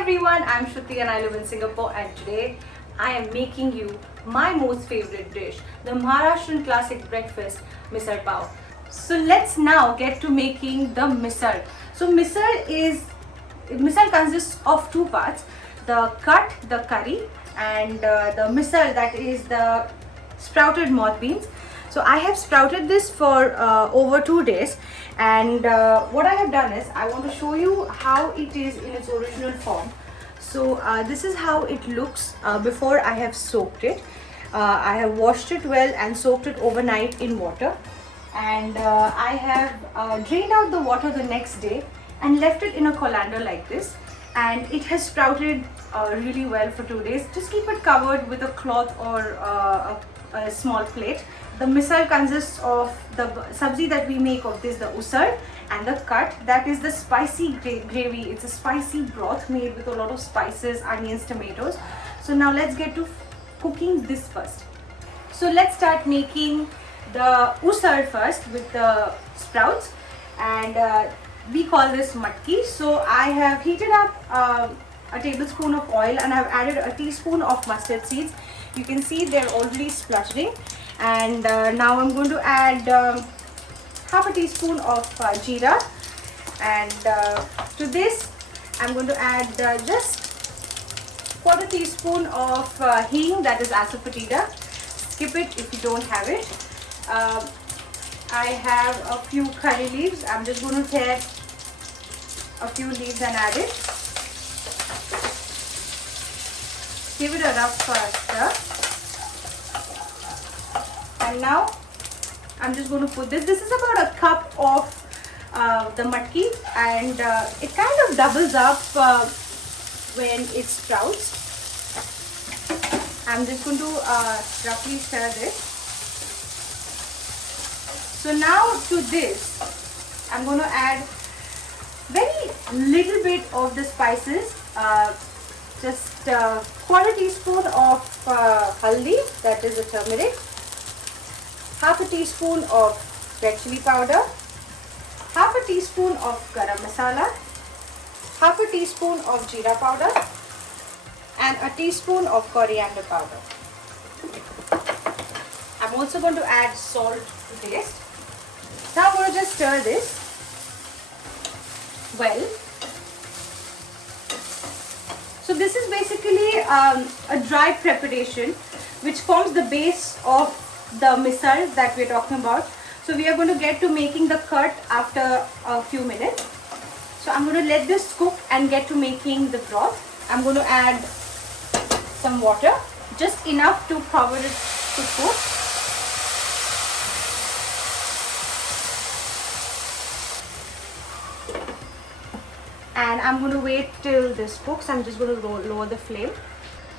everyone, I'm Shruti and I live in Singapore, and today I am making you my most favorite dish, the Maharashtrian classic breakfast, Misal Pav. So let's now get to making the misal. So misal consists of two parts, the cut, the curry, and the misal, that is the sprouted moth beans. So I have sprouted this for over 2 days, and what I have done is I want to show you how it is in its original form. So this is how it looks before I have soaked it. I have washed it well and soaked it overnight in water, and I have drained out the water the next day and left it in a colander like this, and it has sprouted really well for 2 days. Just keep it covered with a cloth or a small plate. The misal consists of the sabzi that we make of this, the USAL, and the cut, that is the spicy gravy. It's a spicy broth made with a lot of spices, onions, tomatoes. So now let's get to cooking this first. So let's start making the USAL first with the sprouts, and we call this matki. So I have heated up a tablespoon of oil and I've added a teaspoon of mustard seeds. You can see they're already spluttering, and now I'm going to add half a teaspoon of jeera, and to this I'm going to add just quarter teaspoon of hing, that is asafoetida. Skip it if you don't have it. I have a few curry leaves. I'm just going to tear a few leaves and add it. Give it a rough stir. And now I'm just going to put this. This is about a cup of the matki, and it kind of doubles up when it sprouts. I'm just going to roughly stir this. So now to this I'm going to add very little bit of the spices. Just quarter teaspoon of haldi, that is a turmeric, half a teaspoon of red chilli powder, half a teaspoon of garam masala, half a teaspoon of jeera powder, and a teaspoon of coriander powder. I'm also going to add salt to taste. Now I'm going to just stir this well. So this is basically a dry preparation which forms the base of the misal that we are talking about. So we are going to get to making the cut after a few minutes. So I'm going to let this cook and get to making the broth. I'm going to add some water, just enough to cover it to cook. And I'm going to wait till this cooks. I'm just going to lower the flame.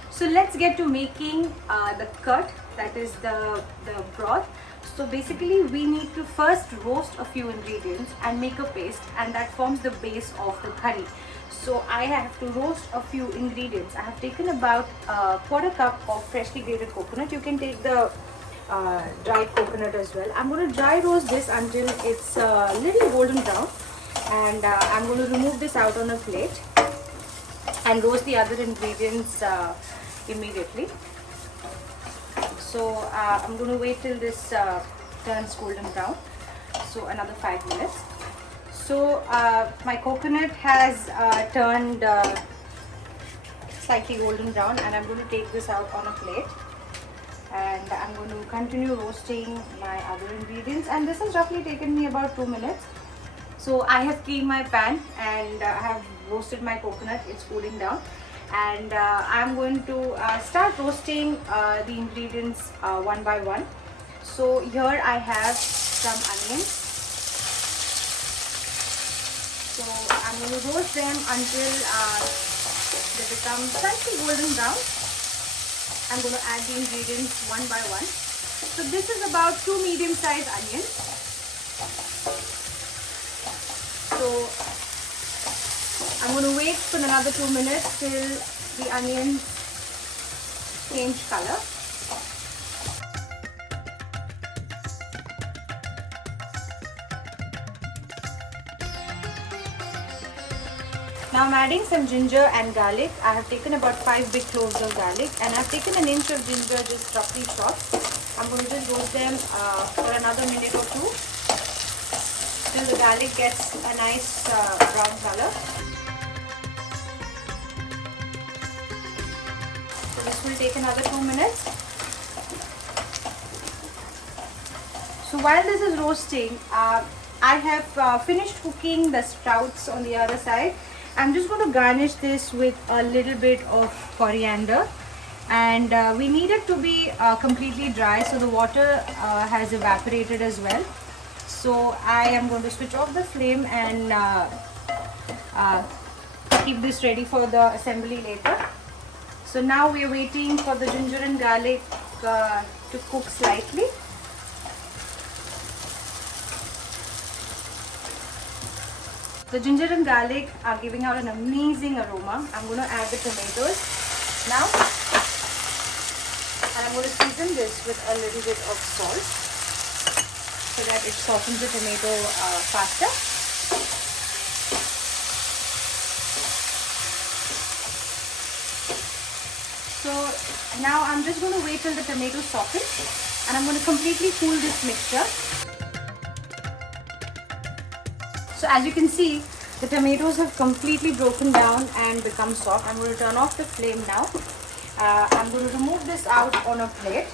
So let's get to making the cut, that is the broth. So basically we need to first roast a few ingredients and make a paste, and that forms the base of the curry. So I have to roast a few ingredients. I have taken about a quarter cup of freshly grated coconut. You can take the dried coconut as well. I'm going to dry roast this until it's a little golden brown, and I'm going to remove this out on a plate and roast the other ingredients immediately. So I'm going to wait till this turns golden brown, so another 5 minutes. So my coconut has turned slightly golden brown, and I'm going to take this out on a plate, and I'm going to continue roasting my other ingredients, and this has roughly taken me about 2 minutes. So I have cleaned my pan and I have roasted my coconut. It's cooling down, and I'm going to start roasting the ingredients one by one. So here I have some onions. So I'm going to roast them until they become slightly golden brown. I'm going to add the ingredients one by one. So this is about 2 medium-sized onions. So I'm going to wait for another 2 minutes till the onions change color. Now I'm adding some ginger and garlic. I have taken about 5 big cloves of garlic, and I've taken an inch of ginger just roughly chopped. I'm going to just roast them for another minute or two till the garlic gets a nice brown color. So this will take another 2 minutes. So while this is roasting, I have finished cooking the sprouts on the other side. I'm just going to garnish this with a little bit of coriander, and we need it to be completely dry, so the water has evaporated as well. So I am going to switch off the flame and keep this ready for the assembly later. So now we are waiting for the ginger and garlic to cook slightly. The ginger and garlic are giving out an amazing aroma. I'm going to add the tomatoes now, and I'm going to season this with a little bit of salt so that it softens the tomato faster. So now I'm just going to wait till the tomatoes soften, and I'm going to completely cool this mixture. So as you can see, the tomatoes have completely broken down and become soft. I'm going to turn off the flame now. I'm going to remove this out on a plate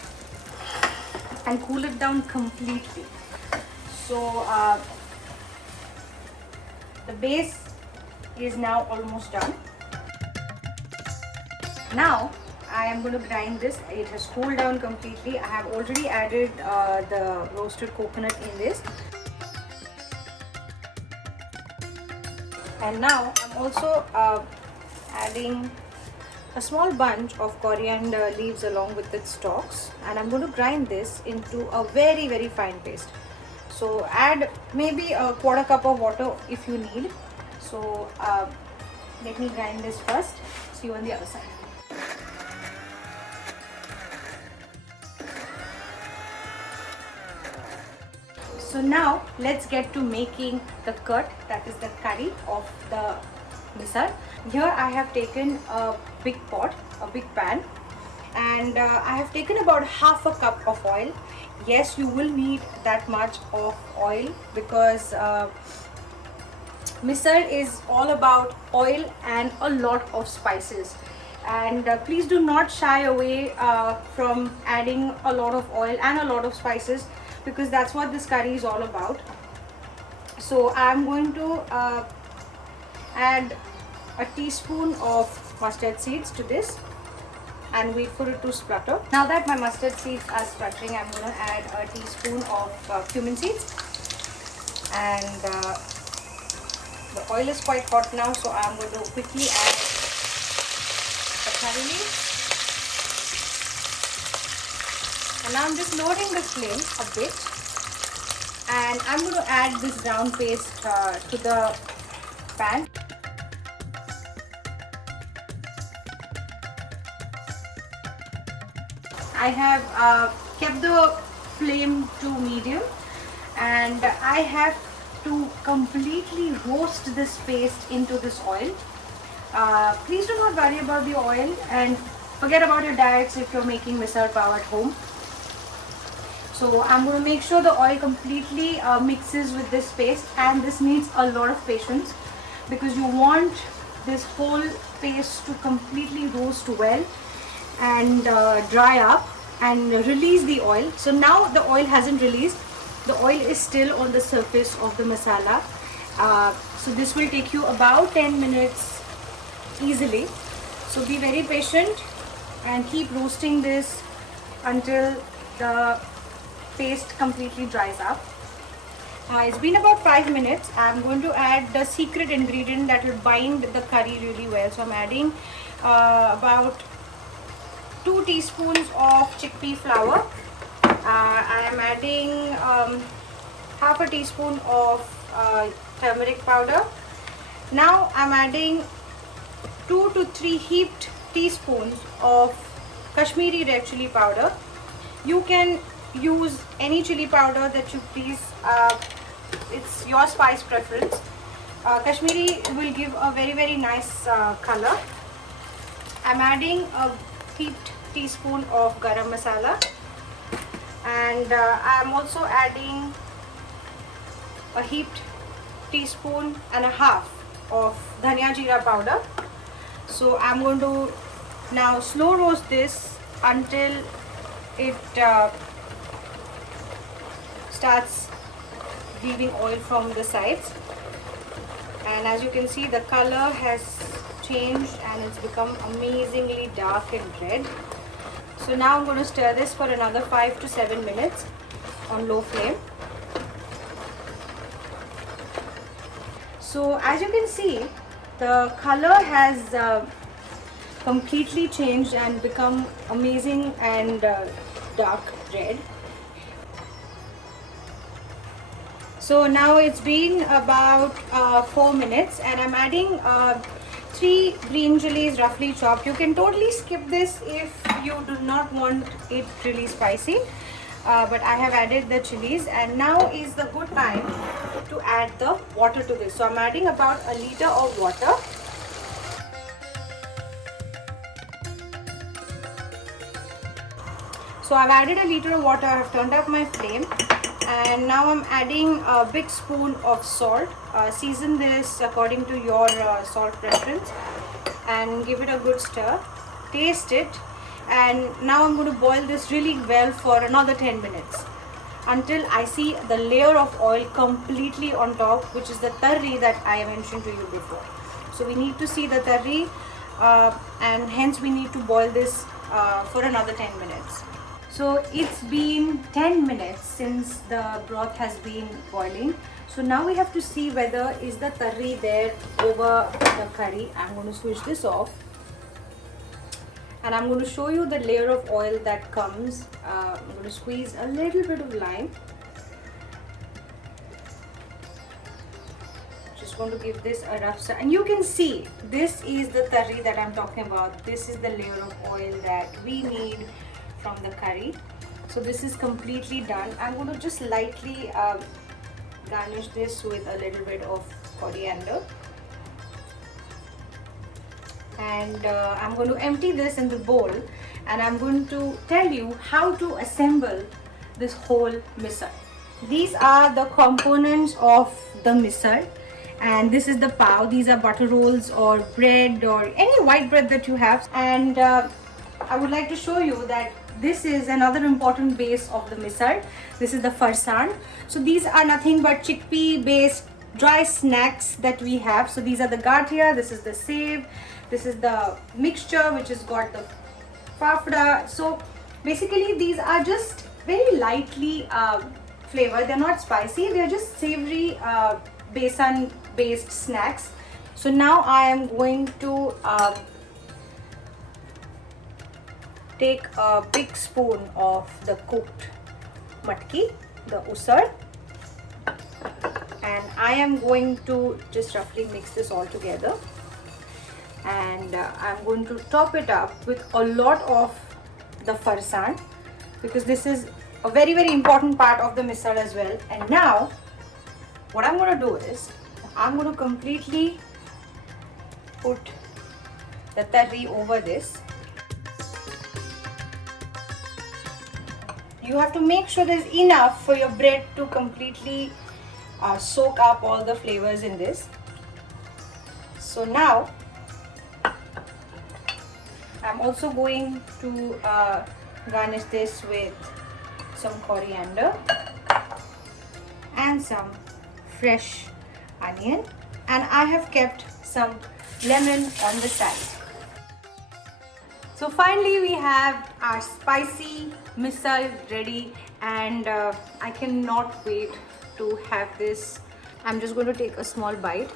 and cool it down completely. So the base is now almost done. Now I am going to grind this. It has cooled down completely. I have already added the roasted coconut in this. And now I'm also adding a small bunch of coriander leaves along with its stalks, and I'm going to grind this into a very, very fine paste. So add maybe a quarter cup of water if you need. So let me grind this first. See you on the other side. So now let's get to making the curd, that is the curry of the misal. Here I have taken a big pot, a big pan, and I have taken about half a cup of oil. Yes, you will need that much of oil because misal is all about oil and a lot of spices. And please do not shy away from adding a lot of oil and a lot of spices, because that's what this curry is all about. So I'm going to add a teaspoon of mustard seeds to this and wait for it to splutter. Now that my mustard seeds are spluttering, I'm going to add a teaspoon of cumin seeds, and the oil is quite hot now, so I'm going to quickly add the curry leaves. And now I'm just lowering the flame a bit, and I'm going to add this ground paste to the pan. I have kept the flame to medium, and I have to completely roast this paste into this oil. Please do not worry about the oil and forget about your diets if you're making misal pav at home. So I'm going to make sure the oil completely mixes with this paste, and this needs a lot of patience because you want this whole paste to completely roast well and dry up and release the oil. So now the oil hasn't released, the oil is still on the surface of the masala. So this will take you about 10 minutes easily. So be very patient and keep roasting this until the paste completely dries up. It's been about 5 minutes. I'm going to add the secret ingredient that will bind the curry really well. So I'm adding about 2 teaspoons of chickpea flour. I am adding half a teaspoon of turmeric powder. Now I'm adding 2 to 3 heaped teaspoons of Kashmiri red chilli powder. You can use any chili powder that you please, it's your spice preference. Kashmiri will give a very nice color. I'm adding a heaped teaspoon of garam masala, and I'm also adding a heaped teaspoon and a half of dhania jeera powder. So I'm going to now slow roast this until it starts leaving oil from the sides, and as you can see, the color has changed and it's become amazingly dark and red. So now I'm going to stir this for another 5 to 7 minutes on low flame. So as you can see, the color has completely changed and become amazing and dark red. So now it's been about 4 minutes, and I'm adding 3 green chilies roughly chopped. You can totally skip this if you do not want it really spicy, but I have added the chilies, and now is the good time to add the water to this. So I'm adding about a liter of water. So I've added a liter of water. I have turned up my flame, and now I'm adding a big spoon of salt. Season this according to your salt preference and give it a good stir. Taste it, and now I'm going to boil this really well for another 10 minutes until I see the layer of oil completely on top, which is the tarri that I mentioned to you before. So we need to see the tarri, and hence we need to boil this for another 10 minutes. So it's been 10 minutes since the broth has been boiling. So now we have to see whether is the tarri there over the curry. I'm going to switch this off, and I'm going to show you the layer of oil that comes. I'm going to squeeze a little bit of lime. Just going to give this a rough stir, and you can see this is the tarri that I'm talking about. This is the layer of oil that we need from the curry. So this is completely done. I'm going to just lightly garnish this with a little bit of coriander, and I'm going to empty this in the bowl, and I'm going to tell you how to assemble this whole misal. These are the components of the misal, and this is the pav. These are butter rolls or bread or any white bread that you have, and I would like to show you that this is another important base of the misal. This is the farsan. So these are nothing but chickpea based dry snacks that we have. So these are the gatia, this is the save, this is the mixture which has got the fafda. So basically these are just very lightly flavored. They're not spicy, they're just savory besan based snacks. So now I am going to take a big spoon of the cooked matki, the USAL, and I am going to just roughly mix this all together, and I'm going to top it up with a lot of the farsan, because this is a very important part of the misal as well. And now what I'm going to do is I'm going to completely put the tarri over this. You have to make sure there's enough for your bread to completely soak up all the flavors in this. So now I'm also going to garnish this with some coriander and some fresh onion, and I have kept some lemon on the side. So finally we have our spicy misal ready, and I cannot wait to have this. I'm just going to take a small bite.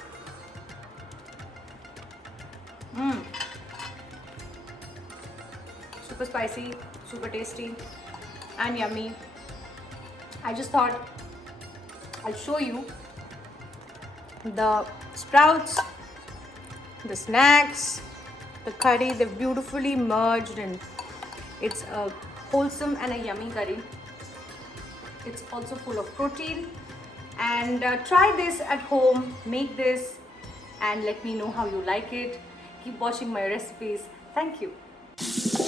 Super spicy, super tasty and yummy. I just thought I'll show you the sprouts, the snacks, the curry. They're beautifully merged, and it's a wholesome and a yummy curry. It's also full of protein, and try this at home. Make this and let me know how you like it. Keep watching my recipes. Thank you.